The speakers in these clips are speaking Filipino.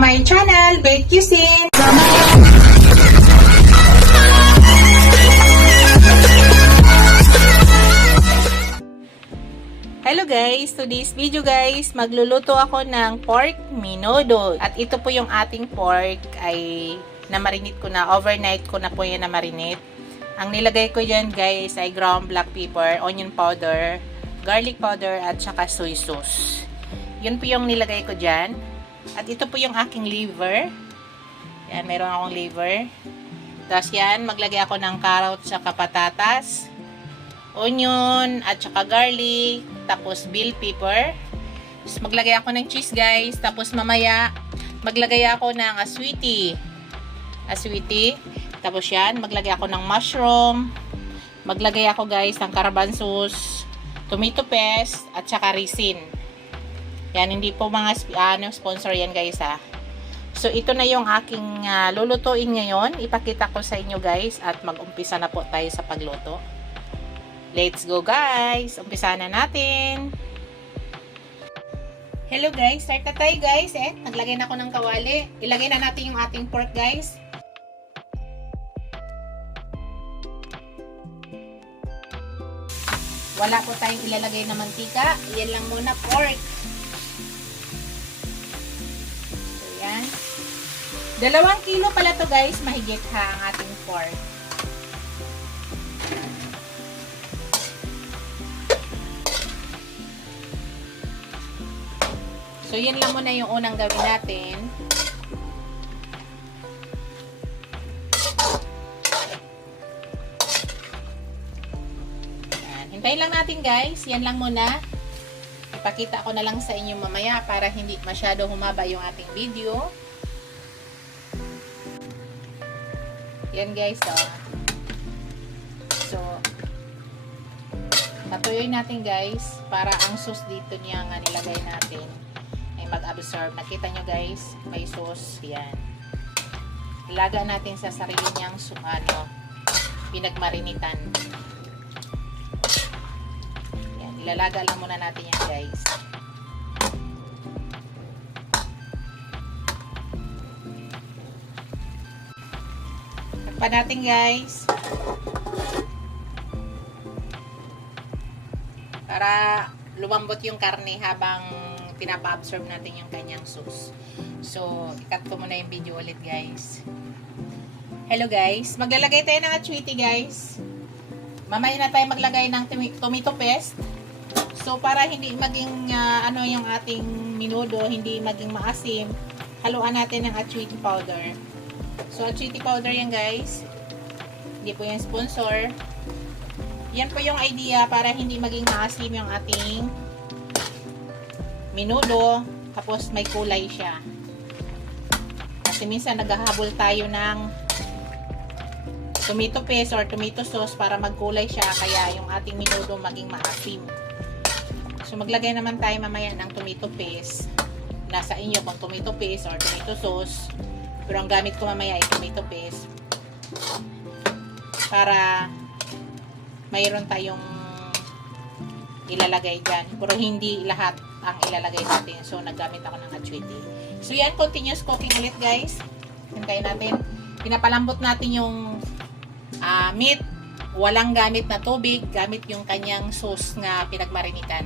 my channel, Bake Cuisine! Hello guys! Today's video guys, magluluto ako ng pork menudo. At ito po yung ating pork ay namarinate ko na, overnight ko na po yan namarinate. Ang nilagay ko dyan guys ay ground black pepper, onion powder, garlic powder at saka soy sauce. Yun po yung nilagay ko dyan. At ito po yung aking liver. Yan, meron akong liver. Tapos yan, maglagay ako ng carrots at patatas, onion at saka garlic, tapos bell pepper. Tapos maglagay ako ng cheese guys. Tapos mamaya maglagay ako ng aswiti. Tapos yan, maglagay ako ng mushroom. Maglagay ako guys ng caravan sauce, tomato paste at saka resin. Yan, hindi po mga sponsor yan guys ha. So ito na yung aking lulutuin ngayon. Ipakita ko sa inyo guys at mag-umpisa na po tayo sa pagluto. Let's go guys! Umpisa na natin! Hello guys! Start na tayo guys eh. Naglagay na ako ng kawali. Ilagay na natin yung ating pork guys. Wala po tayong ilalagay na mantika. Yan lang muna pork. So yan. 2 kilo pala to guys. Mahigit ha ang ating pork. So, yan lang muna yung unang gawin natin. Yan. Hintayin lang natin guys. Yan lang muna. Ipakita ko na lang sa inyo mamaya para hindi masyado humaba yung ating video. Yan guys. So, patuloy natin guys para ang sauce dito niya nga nilagay natin mag-absorb. Nakita nyo guys, may sauce. Yan. Ilaga natin sa sarili niyang pinagmarinitan. Yan. Ilalaga lang muna natin yan guys. Takpan natin guys. Para lumambot yung karne habang pinapa-absorb natin yung kanyang sauce. So, ikat ko muna yung video ulit guys. Hello guys. Maglalagay tayo ng achuiti guys. Mamaya na tayo maglagay ng tomato paste. So, para hindi maging yung ating menudo, hindi maging maasim, haluan natin ng achuiti powder. So, achuiti powder yan guys. Hindi po yan sponsor. Yan po yung idea para hindi maging maasim yung ating menudo, tapos may kulay siya. Kasi minsan naghahabol tayo ng tomato paste or tomato sauce para magkulay siya, kaya yung ating menudo maging maasim. So maglagay naman tayo mamaya ng tomato paste. Nasa inyo kung tomato paste or tomato sauce. Pero ang gamit ko mamaya ay tomato paste. Para mayroon tayong ilalagay dyan. Pero hindi lahat ang ilalagay natin. So, naggamit ako ng achuiti. So, yan, continuous cooking ulit, guys. Hintayin natin. Pinapalambot natin yung meat. Walang gamit na tubig. Gamit yung kanyang sauce na pinagmarinitan.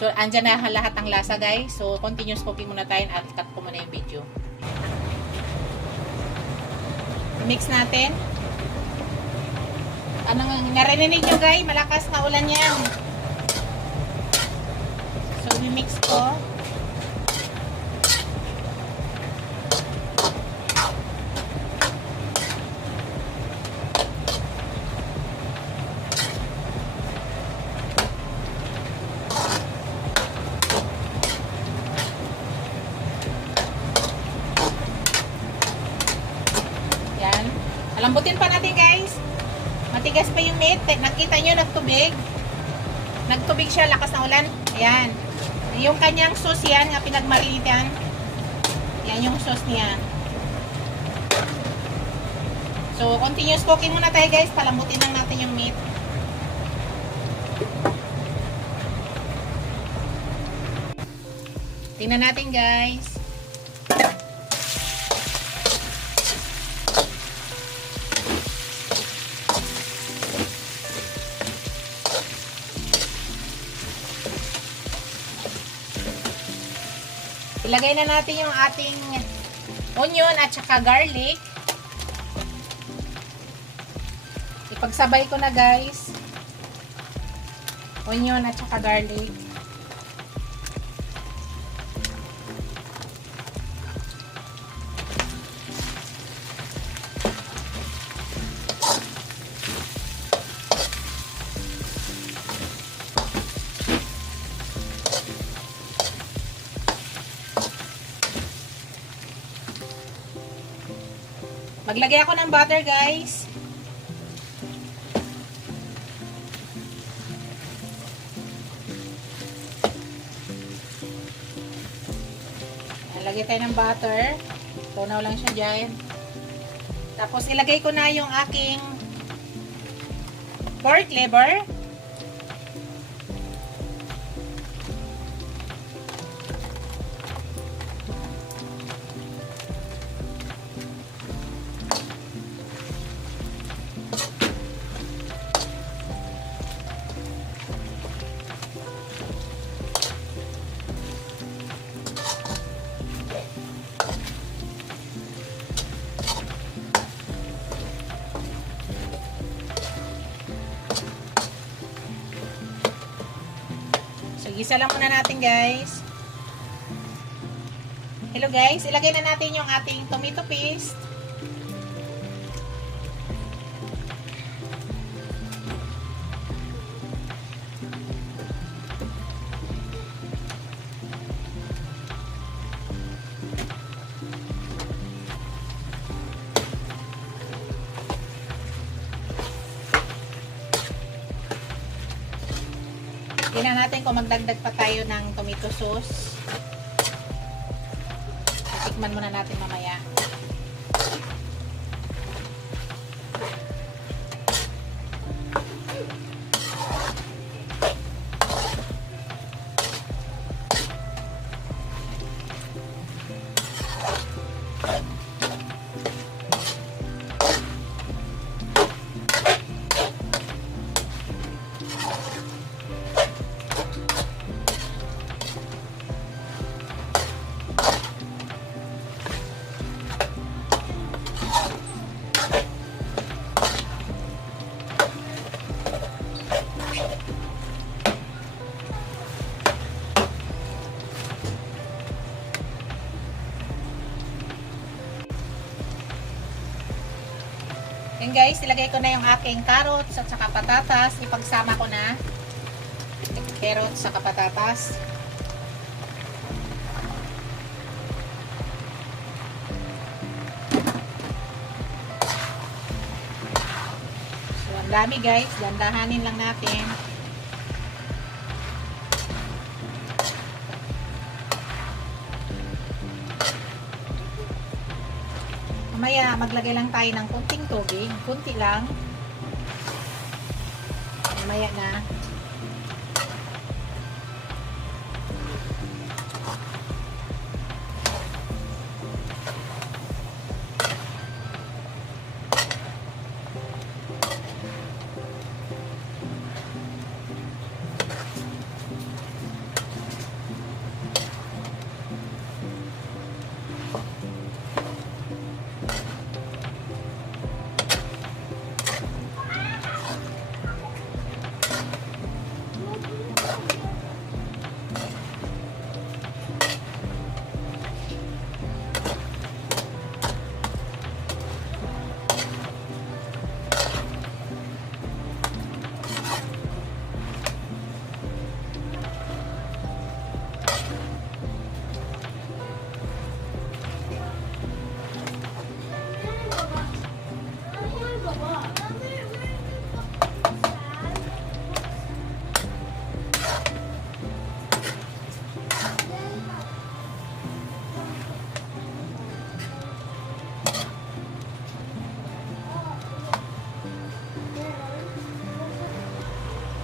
So, andyan na lahat ng lasa, guys. So, continuous cooking muna tayo at cut ko muna yung video. Mix natin. Anong narinig nyo, guys? Malakas na ulan yan. So, i-mix ko. Yan. Alambutin pa natin guys. Matigas pa yung meat. Nakita nyo, nagtubig. Nagtubig siya, lakas ng ulan. Ayan. Yung kanyang sauce yan, nga pinagmarinitan. Yan yung sauce niya. So, continuous cooking muna tayo guys. Palambutin lang natin yung meat. Tingnan natin guys. Ilagay na natin yung ating onion at saka garlic. Ipagsabay ko na guys. Onion at saka garlic. Maglagay ako ng butter guys. Lagay tayo ng butter. Tunaw lang siya dyan. Tapos ilagay ko na yung aking pork liver. Gisa lang muna natin guys. Hello guys, ilagay na natin yung ating tomato paste. Tingnan natin kung magdagdag pa tayo ng tomato sauce. Tikman muna natin mamaya. Yan guys, ilagay ko na yung aking carrots at saka patatas. Ipagsama ko na carrots at saka patatas. So, ang dami guys. Dandahanin lang natin. Mamaya, maglagay lang tayo ng kunting tubig. Kunti lang. Mamaya na.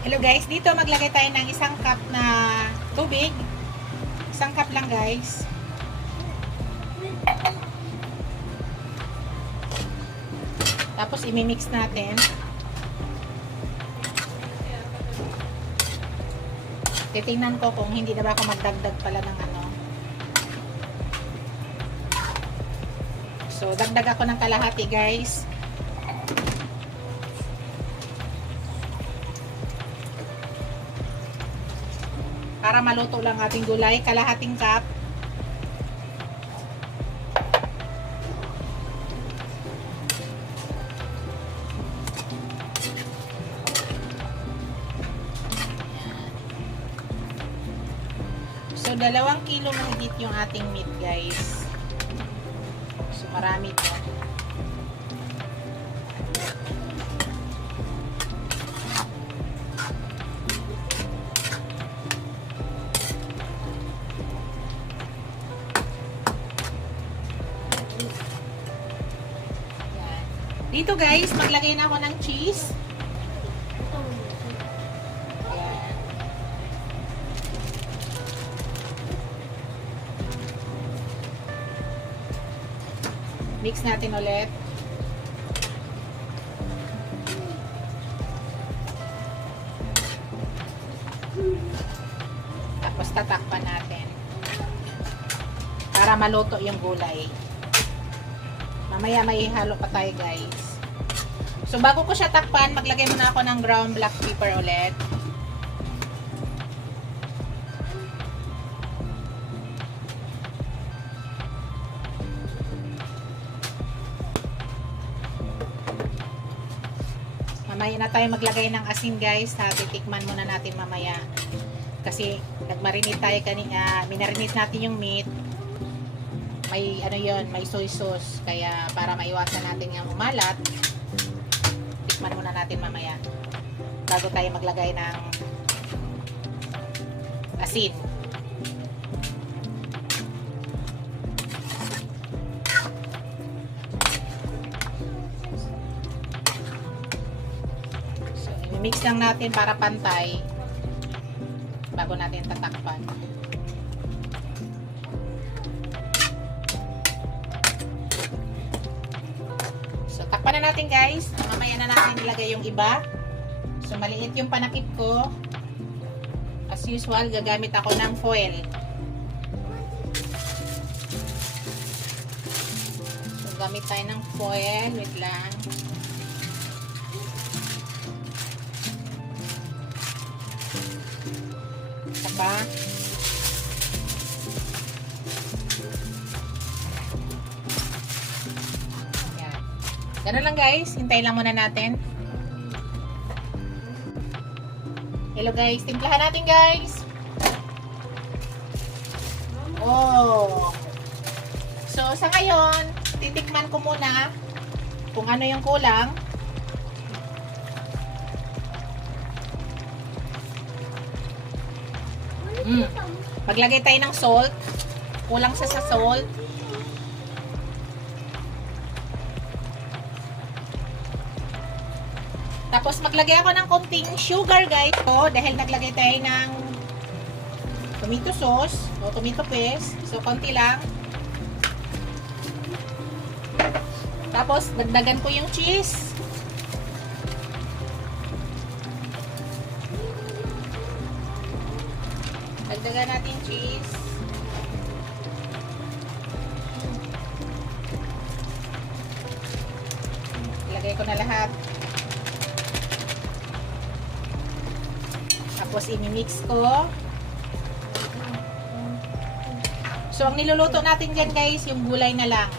Hello guys, dito maglagay tayo ng 1 cup na tubig. 1 cup lang guys. Tapos imimix natin. Titingnan ko kung hindi na ba ako magdagdag pala ng ano. So, dagdag ako ng kalahati, guys. Para maluto lang ating gulay, kalahating cup. So, 2 kilo mahigit yung ating meat, guys. So, marami to. Dito guys, maglagay na ako ng cheese. Ayan. Mix natin ulit. Tapos tatakpan natin. Para maluto yung gulay. Mamaya may ihalo pa tayo guys. So bago ko siya takpan, maglagay muna ako ng ground black pepper ulit. Mamaya na tayo maglagay ng asin guys. Titikman muna natin mamaya. Kasi nagmarinate tayo kanina, minarinate natin yung meat. May ano yon, may soy sauce. Kaya para maiwasan natin yung umalat, tikman muna natin mamaya bago tayo maglagay ng asin. So, i-mix lang natin para pantay bago natin tatakpan. Takpan na natin guys. Mamaya na natin ilagay yung iba. So maliit yung panakip ko. As usual, gagamit ako ng foil. So gamit tayo ng foil. Wait lang. Saka ganun lang guys, hintayin lang muna natin. Hello guys, timplahan natin guys. Oh. So sa ngayon, titikman ko muna kung ano yung kulang. Maglagay tayo ng salt. Kulang sa salt. Tapos maglagay ako ng konting sugar guys. So, dahil naglagay tayo ng tomato sauce o tomato paste. So, konti lang. Tapos, dagdagan ko yung cheese. Dagdagan natin cheese. Ilagay ko na lahat. Tapos i-mix ko. So ang niluluto natin dyan guys, yung gulay na lang.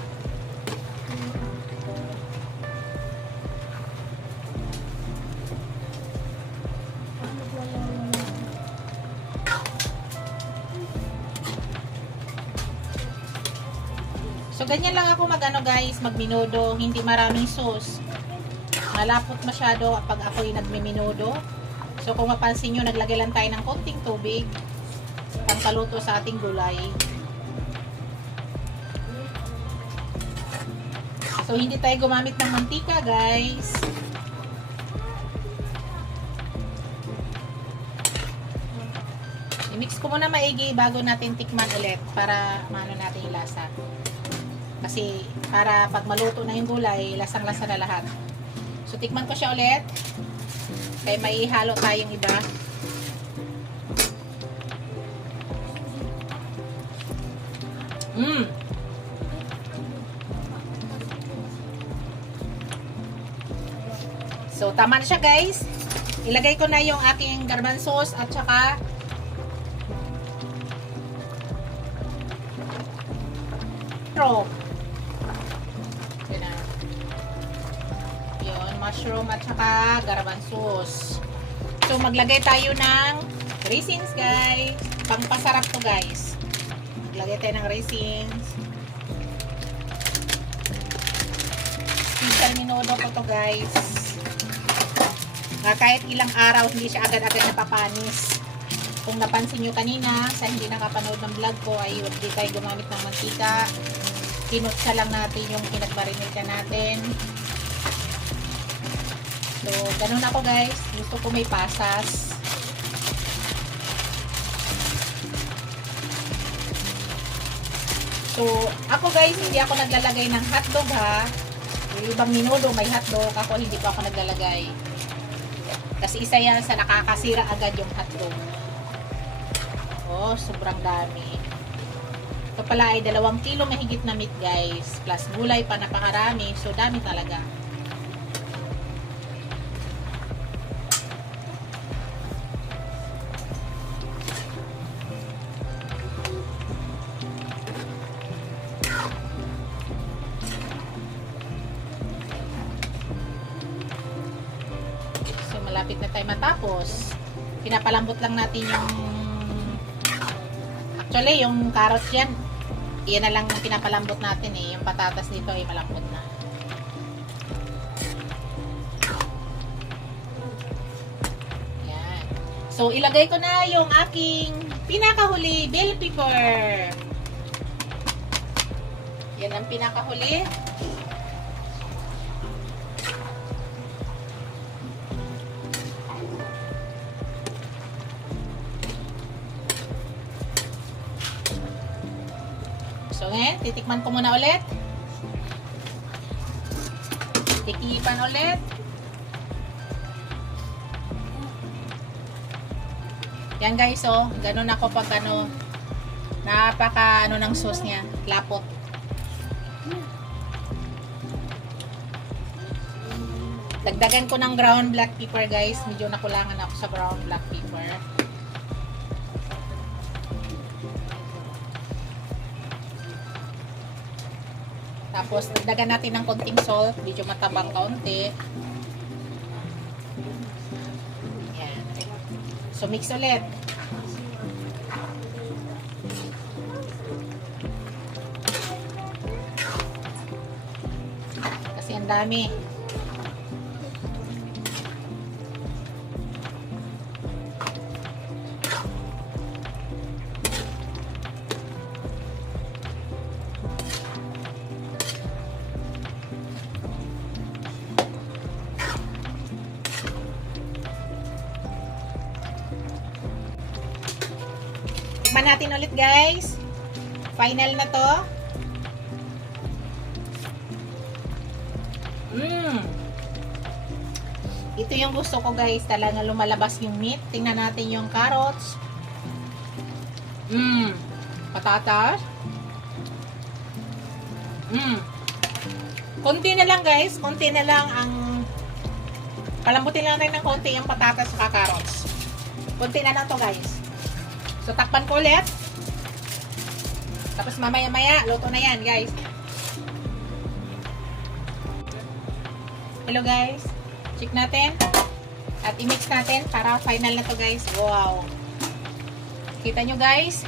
So ganyan lang ako magano guys, magminudo, hindi maraming sauce. Malapot masyado kapag ako'y nagmiminudo. So kung mapansin nyo, naglagay lang tayo ng konting tubig pangkaluto sa ating gulay. So hindi tayo gumamit ng mantika guys. I-mix ko muna maigi bago natin tikman ulit para maano natin yung lasa. Kasi para pag maluto na yung gulay, lasang-lasa na lahat. So tikman ko siya ulit. Kaya may halo tayong iba. So, tama na siya guys. Ilagay ko na yung aking garbanzos at saka mushroom at saka garbanzos. So, maglagay tayo ng raisins, guys. Pangpasarap to, guys. Maglagay tayo ng raisins. Special menudo ko to, guys. Kahit ilang araw, hindi siya agad-agad napapanis. Kung napansin nyo kanina, sa hindi nakapanood ng vlog ko, ay hindi tayo gumamit ng mantika. Kinutsa lang natin yung pinagmarinate natin. So, ganun ako guys. Gusto ko may pasas. So, ako guys, hindi ako naglalagay ng hotdog ha. Yung ibang menudo may hotdog. Ako hindi pa ako naglalagay. Kasi isa yan sa nakakasira agad yung hotdog. Oh, sobrang dami. Ito pala ay 2 kilo mahigit na meat guys. Plus gulay pa napakarami. So, dami talaga. Malapit na tayo matapos. Pinapalambot lang natin yung actually yung carrot yan. Iyan na lang yung pinapalambot natin eh. Yung patatas dito ay malambot na. Yan. So ilagay ko na yung aking pinakahuli bell pepper. Yan ang pinakahuli. So, ngayon, titikman ko muna ulit. Tikipan ulit. Yan guys, oh. Ganun ako pag ano, napaka ano ng sauce niya. Lapot. Dagdagan ko ng ground black pepper guys. Medyo nakulangan ako sa ground black pepper. Tapos, dagdagan natin ng konting salt. Medyo matabang kaunti. Yan. So, mix ulit. Kasi ang dami. Tikman natin ulit guys. Final na to. Ito yung gusto ko guys. Talaga lumalabas yung meat. Tingnan natin yung carrots. Patatas. Konti na lang guys. Konti na lang ang palambutin lang natin ng konti yung patatas sa carrots. Konti na lang to guys. So, takpan ko ulit. Tapos mamaya-maya, luto na yan, guys. Hello, guys. Check natin. At i-mix natin para final na to, guys. Wow. Kita nyo, guys.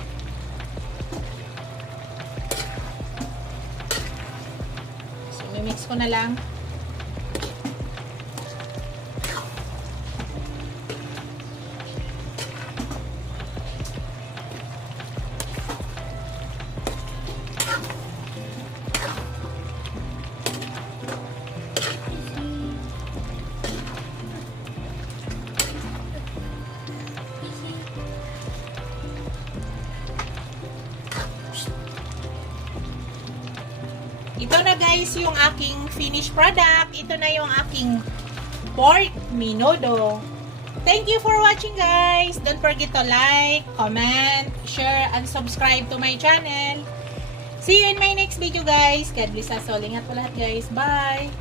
So, i-mix ko na lang. Ito na guys yung aking finished product. Ito na yung aking pork menudo. Thank you for watching guys. Don't forget to like, comment, share, and subscribe to my channel. See you in my next video guys. God bless us all. Ingat po lahat guys. Bye!